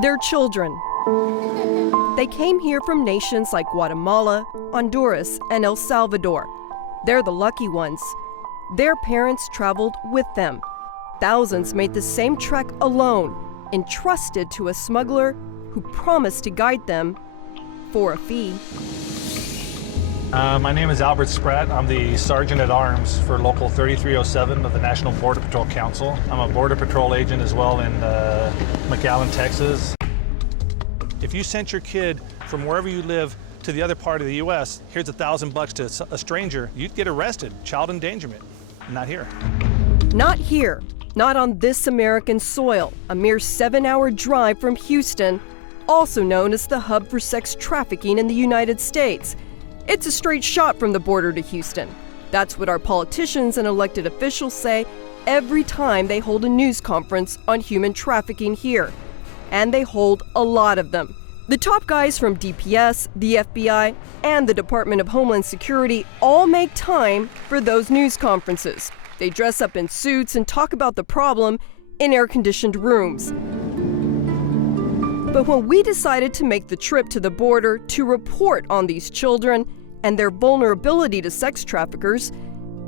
They're children. They came here from nations like Guatemala, Honduras, and El Salvador. They're the lucky ones. Their parents traveled with them. Thousands made the same trek alone, entrusted to a smuggler who promised to guide them for a fee. My name is Albert Spratt. I'm the Sergeant at Arms for Local 3307 of the National Border Patrol Council. I'm a Border Patrol agent as well in McAllen, Texas. If you sent your kid from wherever you live to the other part of the U.S., here's $1,000 to a stranger, you'd get arrested. Child endangerment. Not here. Not here. Not on this American soil, a mere 7-hour drive from Houston, also known as the hub for sex trafficking in the United States. It's a straight shot from the border to Houston. That's what our politicians and elected officials say every time they hold a news conference on human trafficking here. And they hold a lot of them. The top guys from DPS, the FBI, and the Department of Homeland Security all make time for those news conferences. They dress up in suits and talk about the problem in air-conditioned rooms. But when we decided to make the trip to the border to report on these children and their vulnerability to sex traffickers,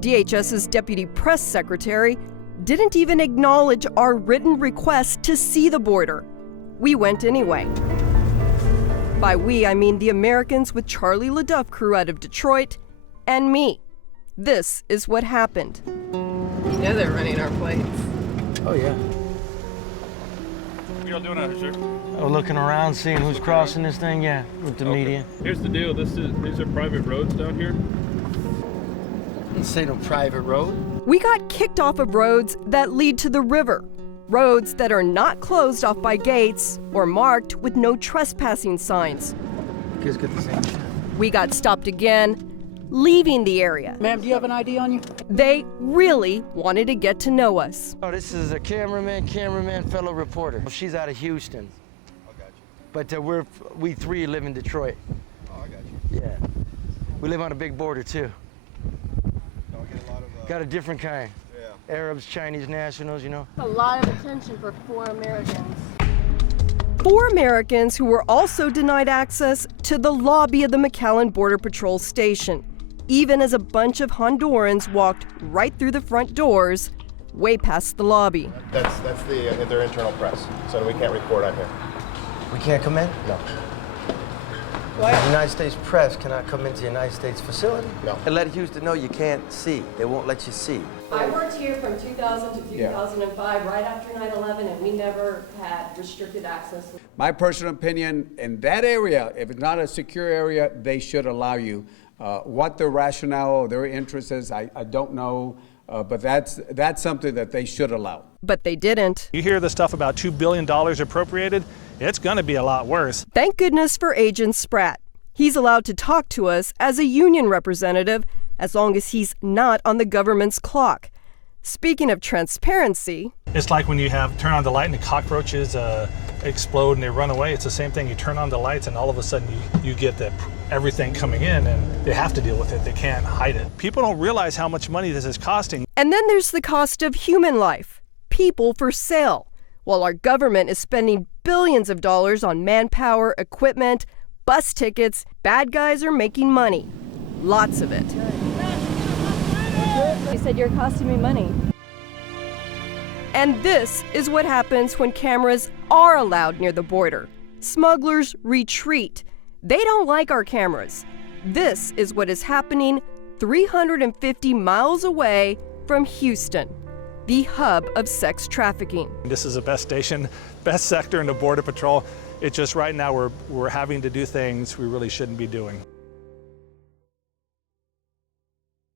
DHS's Deputy Press Secretary didn't even acknowledge our written request to see the border. We went anyway. By we, I mean the Americans with Charlie LaDuff crew out of Detroit and me. This is what happened. You know they're running our plates. Oh, yeah. What are y'all doing out here, sir? Oh, looking around, seeing who's crossing this thing, yeah, with the media. Here's the deal. These are private roads down here. Didn't say no private road. We got kicked off of roads that lead to the river. Roads that are not closed off by gates or marked with no trespassing signs. You guys get the same shit. We got stopped again, leaving the area. Ma'am, do you have an ID on you? They really wanted to get to know us. Oh, this is a cameraman, fellow reporter. She's out of Houston. I got you. But we three live in Detroit. Oh, I got you. Yeah. We live on a big border, too. Don't get a lot of... Got a different kind. Yeah. Arabs, Chinese nationals, you know. A lot of attention for 4 Americans. 4 Americans who were also denied access to the lobby of the McAllen Border Patrol station, even as a bunch of Hondurans walked right through the front doors, way past the lobby. That's their internal press, so we can't record on here. We can't come in? No. Why? The United States press cannot come into the United States facility? No. And let Houston know you can't see. They won't let you see. I worked here from 2000 to 2005, right after 9/11, and we never had restricted access. My personal opinion, in that area, if it's not a secure area, they should allow you. What their rationale or their interest is, I don't know, but that's something that they should allow. But they didn't. You hear the stuff about $2 billion appropriated, it's gonna be a lot worse. Thank goodness for Agent Spratt. He's allowed to talk to us as a union representative as long as he's not on the government's clock. Speaking of transparency... It's like when you turn on the light and the cockroaches explode and they run away. It's the same thing. You turn on the lights and all of a sudden you get everything coming in, and they have to deal with it. They can't hide it. People don't realize how much money this is costing. And then there's the cost of human life, people for sale. While our government is spending billions of dollars on manpower, equipment, bus tickets, bad guys are making money. Lots of it. You said you're costing me money. And this is what happens when cameras are allowed near the border. Smugglers retreat. They don't like our cameras. This is what is happening 350 miles away from Houston, the hub of sex trafficking. This is the best station, best sector in the Border Patrol. It's just right now we're having to do things we really shouldn't be doing.